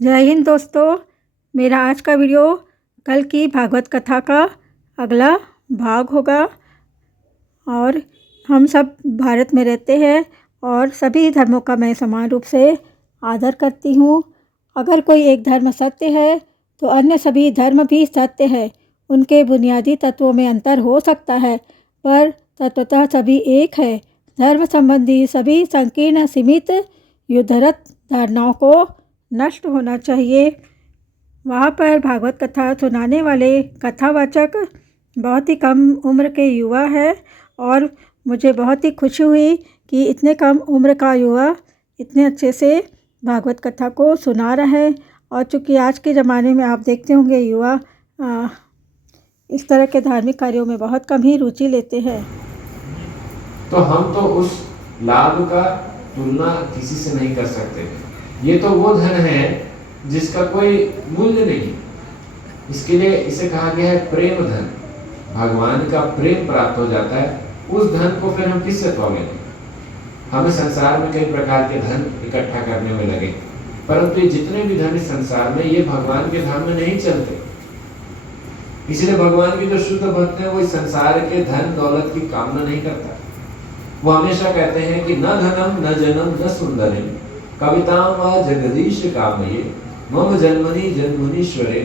जय हिंद दोस्तों। मेरा आज का वीडियो कल की भागवत कथा का अगला भाग होगा। और हम सब भारत में रहते हैं और सभी धर्मों का मैं समान रूप से आदर करती हूँ। अगर कोई एक धर्म सत्य है तो अन्य सभी धर्म भी सत्य है। उनके बुनियादी तत्वों में अंतर हो सकता है पर तत्वतः सभी एक है। धर्म संबंधी सभी संकीर्ण सीमित युद्धरत धारणाओं को नष्ट होना चाहिए। वहाँ पर भागवत कथा सुनाने वाले कथावाचक बहुत ही कम उम्र के युवा है और मुझे बहुत ही खुशी हुई कि इतने कम उम्र का युवा इतने अच्छे से भागवत कथा को सुना रहा है। और चूँकि आज के ज़माने में आप देखते होंगे युवा इस तरह के धार्मिक कार्यों में बहुत कम ही रुचि लेते हैं। तो हम तो उस लाभ का तुलना किसी से नहीं कर सकते। ये तो वो धन है जिसका कोई मूल्य नहीं। इसके लिए इसे कहा गया है प्रेम धन। भगवान का प्रेम प्राप्त हो जाता है, उस धन को फिर हम किससे पाओगे। हमें संसार में कई प्रकार के धन इकट्ठा करने में लगे, परंतु ये जितने भी धन इस संसार में ये भगवान के धाम में नहीं चलते। इसलिए भगवान की जो शुद्ध भक्त है वो इस संसार के धन दौलत की कामना नहीं करता। वो हमेशा कहते हैं कि न धनम न जनम न सुंदरम कविताम व जगदीश कामये मम जन्मनि जन्मनीश्वरे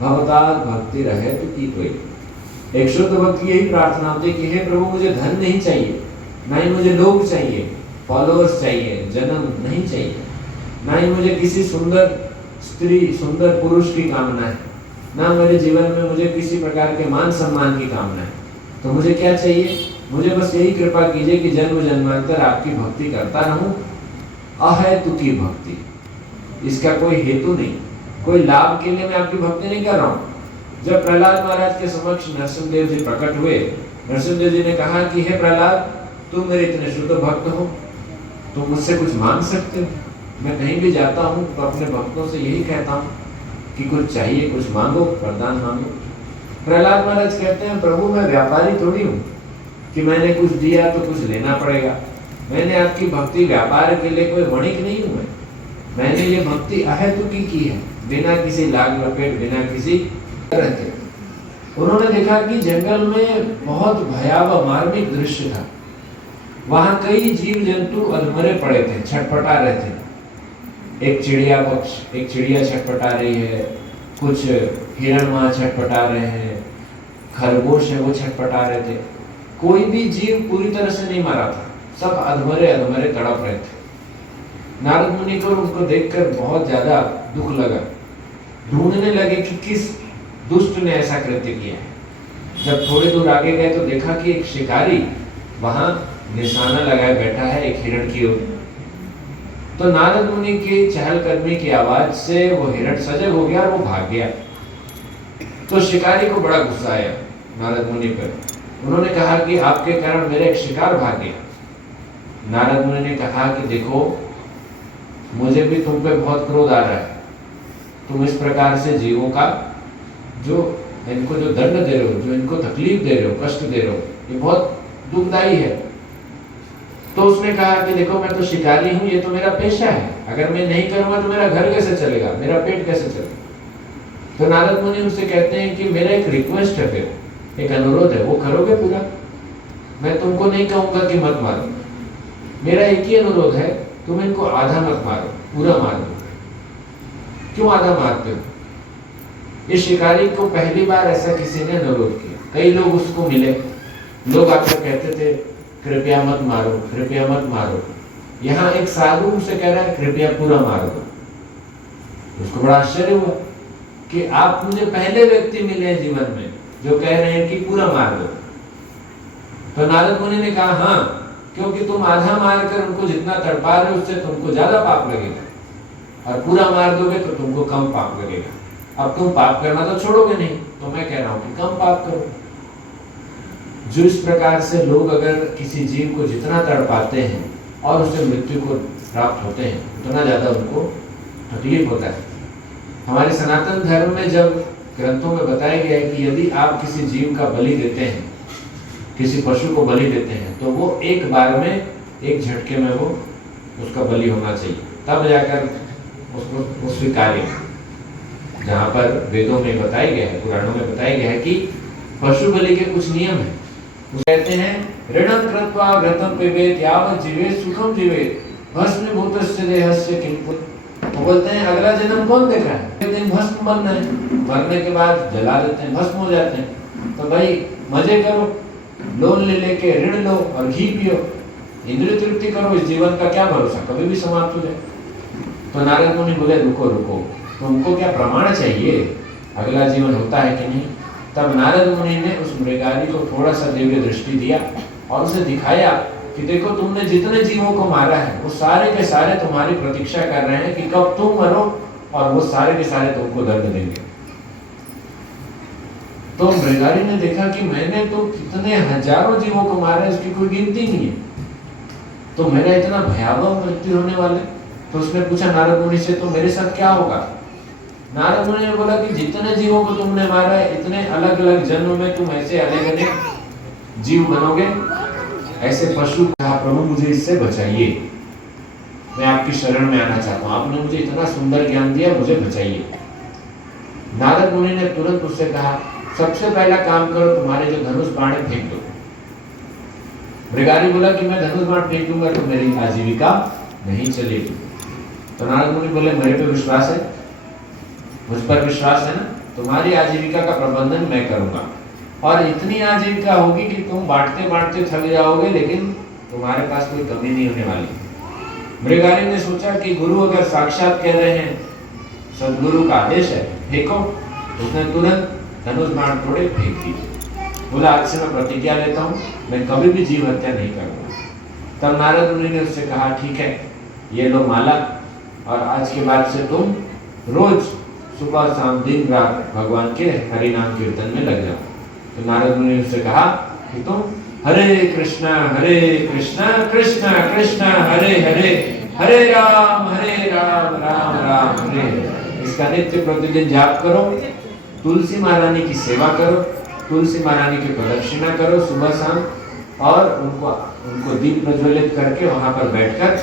भवताद भक्ति रहे तो की कोई। एक शुद्ध भक्त की यही प्रार्थना होती है कि हे प्रभु मुझे धन नहीं चाहिए, ना ही मुझे लोग चाहिए, फॉलोअर्स चाहिए, जन्म नहीं चाहिए, ना ही मुझे किसी सुंदर स्त्री सुंदर पुरुष की कामना है, ना मेरे जीवन में मुझे किसी प्रकार के मान सम्मान की कामना है। तो मुझे क्या चाहिए? मुझे बस यही कृपा कीजिए कि जन्म जन्मांतर आपकी भक्ति करता रहूं, अहेतुकी भक्ति। इसका कोई हेतु नहीं, कोई लाभ के लिए मैं आपकी भक्ति नहीं कर रहा हूं। जब प्रहलाद महाराज के समक्ष नरसिंहदेव जी प्रकट हुए, नरसिंहदेव जी ने कहा कि हे प्रहलाद, तुम मेरे इतने शुद्ध भक्त हो, तुम मुझसे कुछ मांग सकते हो। मैं कहीं भी जाता हूँ तो अपने भक्तों से यही कहता हूँ कि कुछ चाहिए, कुछ मांगो, वरदान मांगो। प्रहलाद महाराज कहते हैं, प्रभु मैं व्यापारी थोड़ी हूँ कि मैंने कुछ दिया तो कुछ लेना पड़ेगा। मैंने आपकी भक्ति व्यापार के लिए कोई वणिक नहीं हूँ। मैंने ये भक्ति अहेतुकी की है, बिना किसी लाग लपेट, बिना किसी तरह के। उन्होंने देखा कि जंगल में बहुत भयावह मार्मिक दृश्य था। वहां कई जीव जंतु अधमरे पड़े थे, छटपटा रहे थे। एक चिड़िया छटपटा रही है, कुछ हिरण वहां छटपटा रहे हैं, खरगोश है वो छटपटा रहे थे। कोई भी जीव पूरी तरह से नहीं मारा था, सब अधमरे अधमरे तड़प रहे थे। नारद मुनि को उनको देखकर बहुत ज्यादा दुख लगा। ढूंढने लगे कि किस दुष्ट ने ऐसा कृत्य किया है। जब थोड़े दूर आगे गए तो देखा कि एक शिकारी वहां निशाना लगाए बैठा है एक हिरण की ओर। तो नारद मुनि की चहलकदमी की आवाज से वो हिरण सजग हो गया और वो भाग गया। तो शिकारी को बड़ा गुस्सा आया नारद मुनि पर। उन्होंने कहा कि आपके कारण मेरा एक शिकार भाग गया। नारद मुनि ने कहा कि देखो, मुझे भी तुम पे बहुत क्रोध आ रहा है। तुम इस प्रकार से जीवों का इनको जो दंड दे रहे हो, जो इनको तकलीफ दे रहे हो, कष्ट दे रहे हो, ये बहुत दुखदाई है। तो उसने कहा कि देखो मैं तो शिकारी हूं, ये तो मेरा पेशा है। अगर मैं नहीं करूंगा तो मेरा घर कैसे चलेगा, मेरा पेट कैसे चलेगा। तो नारद मुनि उनसे कहते हैं कि मेरा एक रिक्वेस्ट है, फिर एक अनुरोध है, वो करोगे पूरा? मैं तुमको नहीं कहूंगा कि मत मारो, मेरा एक ही अनुरोध है, तुम इनको आधा मत मारो, पूरा मारो। क्यों आधा मारते हो? इस शिकारी को पहली बार ऐसा किसी ने अनुरोध किया। कई लोग उसको मिले, लोग आकर कहते थे कृपया मत मारो, कृपया मत मारो। यहाँ एक साधु उसे कह रहा है कृपया पूरा मारो। उसको बड़ा आश्चर्य हुआ कि आप मुझे पहले व्यक्ति मिले हैं जीवन में जो कह रहे हैं कि पूरा मार दो। तो नारद मुनि ने कहा हाँ, क्योंकि तुम आधा मारकर उनको जितना तड़पा रहे हो उससे तुमको ज्यादा पाप लगेगा, और पूरा मार दोगे तो तुमको कम पाप लगेगा। अब तुम पाप करना तो छोड़ोगे नहीं, तो मैं कह रहा हूं कि कम पाप करो। जो इस प्रकार से लोग अगर किसी जीव को जितना तड़पाते हैं और उससे मृत्यु को प्राप्त होते हैं, उतना ज्यादा उनको तकलीफ होता है। हमारे सनातन धर्म में जब ग्रंथों में बताया गया है कि यदि आप किसी जीव का बलि देते हैं, किसी पशु को बलि देते हैं, तो वो एक बार में, एक झटके में वो उसका बलि होना चाहिए, तब जाकर उसको स्वीकार्य। जहाँ पर वेदों में बताया गया है, पुराणों में बताया गया है कि पशु बलि के कुछ नियम है। कहते हैं ऋणं कृत्वा घृतं पिबेत् यावत् जीवेत् सुखं जीवेत् भस्मीभूतस्य देहस्य किं पुण्यं। वो बोलते हैं अगला जन्म कौन देख रहा है, एक दिन भस्म बनना है, मरने के बाद जला देते हैं, भस्म हो जाते हैं। तो भाई मजे करो, लोन ले लेके ऋण लो और घी पियो, इंद्रिय तृप्ति करो, इस जीवन का क्या भरोसा, कभी भी समाप्त हो जाए। तो नारद मुनि बोले रुको रुको, तुमको क्या प्रमाण चाहिए, अगला जीवन होता है कि नहीं। तब नारद मुनि ने उस मृगारी को थोड़ा सा दिव्य दृष्टि दिया और उसे दिखाया कि देखो तुमने जितने जीवों को मारा है वो सारे के सारे तुम्हारी प्रतीक्षा कर रहे हैं कि कब तुम मरो, और वो सारे के सारे तुमको दंड देंगे। तो मृगारी ने देखा कि मैंने तो कितने हजारों जीवों को मारा है, उसकी कोई गिनती नहीं है, तो मेरा इतना भयावह मृत्यु होने वाला है। तो उसने पूछा नारद मुनि से, तो मेरे साथ क्या होगा। नारद मुनि ने बोला कि जितने जीवों को तुमने मारा है, इतने अलग अलग जन्म में तुम ऐसे अलग अलग जीव बनोगे, ऐसे पशु। कहा प्रभु मुझे इससे बचाइए, मैं आपकी शरण में आना चाहता हूँ, आपने मुझे इतना सुंदर ज्ञान दिया, मुझे बचाइए। नारद मुनि ने तुरंत उससे कहा सबसे पहला काम करो, तुम्हारे जो धनुष बाण फेंक दो। मृगारी बोला कि मैं धनुष बाण फेंक दूंगा तो मेरी आजीविका नहीं चलेगी। तो नारद मुनि बोले मेरे पे विश्वास है, मुझ पर विश्वास है ना, तुम्हारी आजीविका का प्रबंधन मैं करूंगा, और इतनी आजीविका होगी कि तुम बांटते बांटते थक जाओगे, लेकिन तुम्हारे पास कोई कमी नहीं होने वाली। मृगारी ने सोचा कि गुरु अगर साक्षात कह रहे हैं, सदगुरु का आदेश है, फेंको। उसने तुरंत धनुष बाण थोड़े फेंक दी। बोला आज से मैं प्रतिज्ञा लेता हूँ, मैं कभी भी जीव हत्या नहीं करूंगा। तब नारद मुनि ने उससे कहा ठीक है, ये लो माला, और आज के बाद से तुम रोज सुबह शाम दिन रात भगवान के हरि नाम कीर्तन में लग जाओ। तो नारद मुनि ने उससे कहा कि तुम हरे कृष्णा कृष्ण कृष्ण हरे हरे, हरे राम राम राम हरे हरे। इसका नित्य प्रतिदिन जाप करो, तुलसी महारानी की सेवा करो, तुलसी महारानी की प्रदक्षिणा करो सुबह शाम, और उनको दीप प्रज्वलित करके वहां पर बैठकर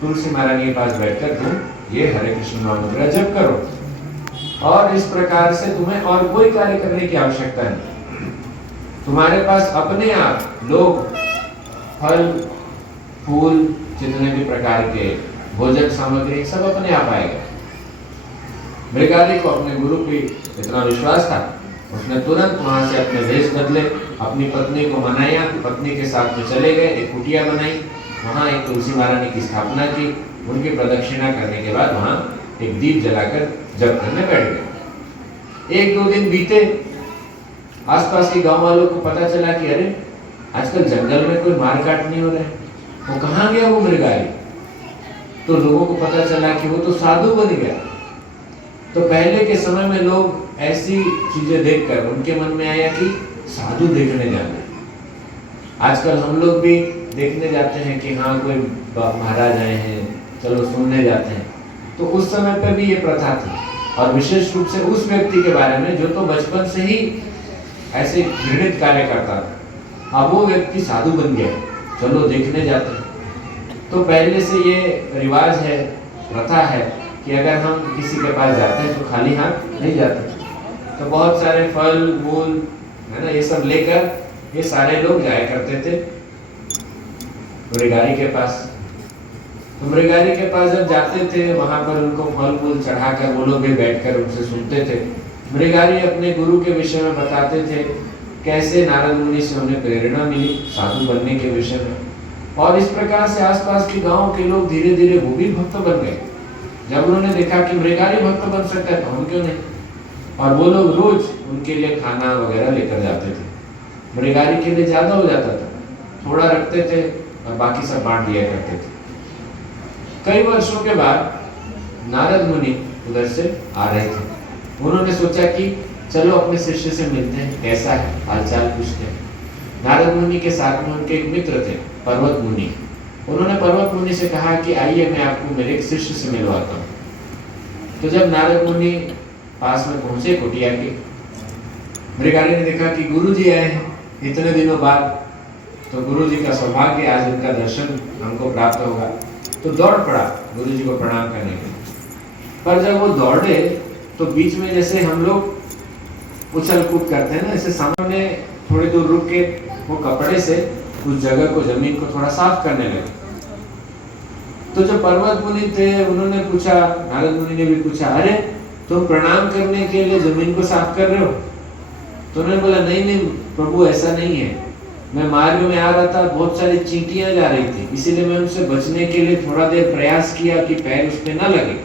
तुलसी महारानी के पास बैठकर तुम ये हरे कृष्ण महामंत्र जप करो। और इस प्रकार से तुम्हें और कोई कार्य करने की आवश्यकता नहीं। तुम्हारे पास अपने आप लोग फल फूल जितने भी प्रकार के भोजन सामग्री सब अपने आप आएगा। मृगारी को अपने गुरु पे इतना विश्वास था, उसने तुरंत वहां से अपने वेश बदले, अपनी पत्नी को मनाया, पत्नी के साथ में चले गए, एक कुटिया बनाई, वहां एक तुलसी महारानी की स्थापना की, उनकी प्रदक्षिणा करने के बाद वहां एक दीप जलाकर जप करने बैठ गए। एक दो दिन बीते, आसपास के गांव वालों को पता चला कि अरे आजकल जंगल में कोई मार काट नहीं हो रहा है, वो कहाँ गया वो मृगारी। तो लोगों को पता चला कि वो तो साधु बन गया। तो पहले के समय में लोग ऐसी चीजें देखकर उनके मन में आया कि साधु देखने जाना है। आजकल हम लोग भी देखने जाते हैं कि हाँ कोई महाराज आए हैं, चलो सुनने जाते हैं। तो उस समय पर भी ये प्रथा थी, और विशेष रूप से उस व्यक्ति के बारे में जो तो बचपन से ही ऐसे घृणित कार्य करता था, अब वो व्यक्ति साधु बन गया, चलो देखने जाते हैं। तो पहले से ये रिवाज है, प्रथा है कि अगर हम किसी के पास जाते हैं तो खाली हाथ नहीं जाते, तो बहुत सारे फल मूल है ना, ये सब लेकर ये सारे लोग जाया करते थे मृगारी के पास। तो मृगारी के पास जब जाते थे, वहां पर उनको फल फूल चढ़ाकर वो लोग भी बैठकर उनसे सुनते थे। मृगारी अपने गुरु के विषय में बताते थे, कैसे नारद मुनि से उन्हें प्रेरणा मिली साधु बनने के विषय में। और इस प्रकार से आसपास के गांव के लोग धीरे धीरे वो भी भक्त बन गए। जब उन्होंने देखा कि मृगारी भक्त बन सकता है तो हम क्यों नहीं, और वो लोग रोज उनके लिए खाना वगैरह लेकर जाते थे। मृगारी के लिए ज्यादा हो जाता था, थोड़ा रखते थे और बाकी सब बांट दिया करते थे। कई वर्षों के बाद नारद मुनि उधर से आ रहे थे। उन्होंने सोचा कि चलो अपने शिष्य से मिलते हैं, कैसा है हालचाल पूछते हैं। नारद मुनि के साथ में उनके एक मित्र थे पर्वत मुनि। उन्होंने पर्वत मुनि से कहा कि आइए मैं आपको मेरे एक शिष्य से मिलवाता हूँ। तो जब नारद मुनि पास में पहुंचे कुटिया के, मृगारी ने देखा कि गुरु जी आए हैं इतने दिनों बाद, तो गुरु जी का सौभाग्य आज उनका दर्शन हमको प्राप्त होगा। तो दौड़ पड़ा गुरु जी को प्रणाम करने के लिए। पर जब वो दौड़े तो बीच में जैसे हम लोग उछल कूद करते हैं ना, ऐसे सामने थोड़ी दूर रुक के वो कपड़े से उस जगह को, जमीन को थोड़ा साफ करने लगे। तो जो पर्वत मुनि थे उन्होंने पूछा, नारद मुनि ने भी पूछा, अरे तुम प्रणाम करने के लिए जमीन को साफ कर रहे हो? तो उन्होंने बोला, नहीं नहीं प्रभु, ऐसा नहीं है, मैं मार्ग में आ रहा था, बहुत सारी चींटियां जा रही थी, इसीलिए मैं उनसे बचने के लिए थोड़ा देर प्रयास किया कि पैर उस पे ना लगे।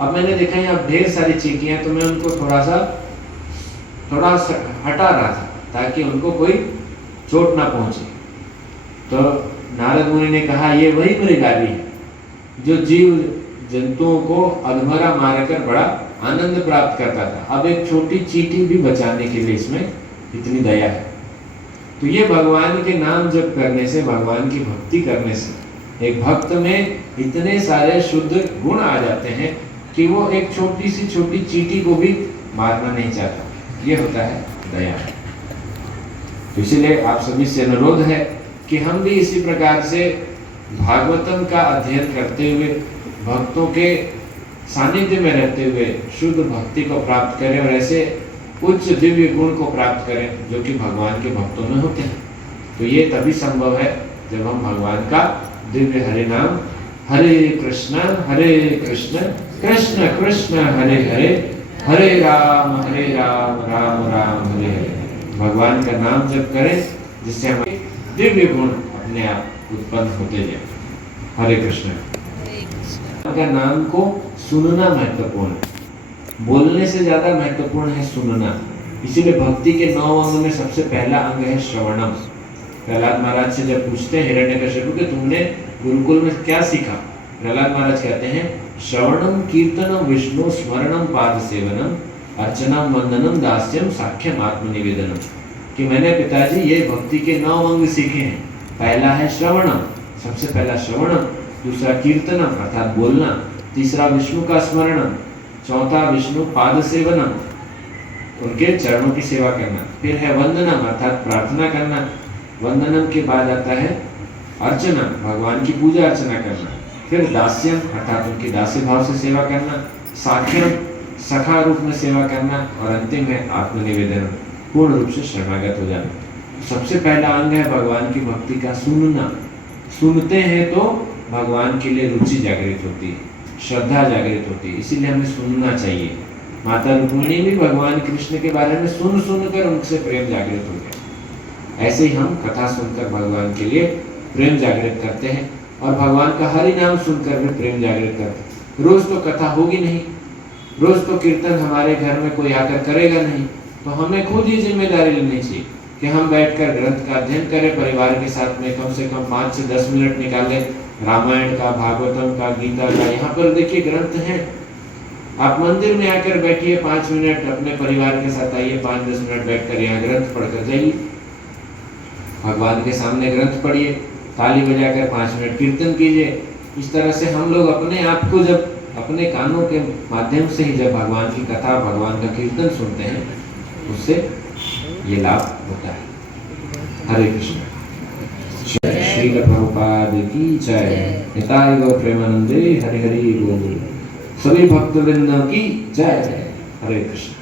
अब मैंने देखा यहाँ ढेर सारी चींटियां, तो मैं उनको थोड़ा हटा रहा था ताकि उनको कोई चोट ना पहुंचे। तो नारद मुनि ने कहा, ये वही मृगाली है जो जीव जंतुओं को अधमरा मारकर बड़ा आनंद प्राप्त करता था। अब एक छोटी चींटी भी बचाने के लिए इसमें इतनी दया है। तो ये भगवान के नाम जप करने से, भगवान की भक्ति करने से एक भक्त में इतने सारे शुद्ध गुण आ जाते हैं कि वो एक छोटी सी छोटी चींटी को भी मारना नहीं चाहता। ये होता है दया। तो इसीलिए आप सभी से अनुरोध है कि हम भी इसी प्रकार से भागवतम का अध्ययन करते हुए, भक्तों के सानिध्य में रहते हुए शुद्ध भक्ति को प्राप्त करें और ऐसे उच्च दिव्य गुण को प्राप्त करें जो कि भगवान के भक्तों में होते हैं। तो ये तभी संभव है जब हम भगवान का दिव्य हरे नाम, हरे कृष्ण कृष्ण कृष्ण हरे हरे, हरे राम राम राम हरे हरे, भगवान का नाम जप करें, जिससे हमें दिव्य गुण अपने आप उत्पन्न होते जाए। हरे कृष्ण। का नाम को सुनना महत्वपूर्ण है, बोलने से ज्यादा महत्वपूर्ण है सुनना। इसीलिए भक्ति के 9 अंग में सबसे पहला अंग है श्रवणम। प्रहलाद महाराज से जब पूछते हैं हिरण्यकशिपु कि तुमने गुरुकुल में क्या सीखा, प्रहलाद महाराज कहते हैं, श्रवणम कीर्तनम विष्णु स्मरणम पाद सेवनम अर्चनम वंदनम दास्यम साख्यम आत्मनिवेदनम। कि मैंने पिताजी ये भक्ति के 9 अंग सीखे हैं। पहला है श्रवणम, सबसे पहला श्रवणम, दूसरा कीर्तनम अर्थात बोलना, तीसरा विष्णु का स्मरणम, चौथा विष्णु पाद सेवनम, उनके चरणों की सेवा करना, फिर है वंदनम अर्थात प्रार्थना करना, वंदनम के बाद आता है अर्चना, भगवान की पूजा अर्चना करना, फिर दास्यम अर्थात उनकी दास्य भाव से सेवा करना, साख्यम सखा रूप में सेवा करना, और अंतिम है आत्मनिवेदन, पूर्ण रूप से शरणागत हो जाना। सबसे पहला अंग है भगवान की भक्ति का सुनना। सुनते हैं तो भगवान के लिए रुचि जागृत होती है, श्रद्धा जागृत होती है, इसीलिए हमें सुनना चाहिए। माता रुक्मिणी भी भगवान कृष्ण के बारे में सुन कर उनसे प्रेम जागृत हो गया। ऐसे ही हम कथा सुनकर भगवान के लिए प्रेम जागृत करते हैं, और भगवान का हरि नाम सुनकर भी प्रेम जागृत करते हैं। रोज तो कथा होगी नहीं, रोज तो कीर्तन हमारे घर में कोई आकर करेगा नहीं, तो हमें खुद ही जिम्मेदारी लेनी चाहिए कि हम बैठकर ग्रंथ का अध्ययन करें परिवार के साथ में, कम से कम 5 से 10 मिनट निकालें, रामायण का, भागवतम का, गीता का। यहाँ पर देखिए ग्रंथ हैं, आप मंदिर में आकर बैठिए 5 मिनट, अपने परिवार के साथ आइए 5-10 मिनट बैठकर यहाँ ग्रंथ पढ़कर जाइए, भगवान के सामने ग्रंथ पढ़िए, ताली बजाकर 5 मिनट कीर्तन कीजिए। इस तरह से हम लोग अपने आप को जब अपने कानों के माध्यम से ही जब भगवान की कथा, भगवान का कीर्तन सुनते हैं, उससे ये लाभ होता है। हरे कृष्ण। श्रील प्रभुपाद की जय। निताय गौर प्रेमानंदे। हरि हरि बोल। सभी भक्तवृंद की जय। हरे कृष्ण।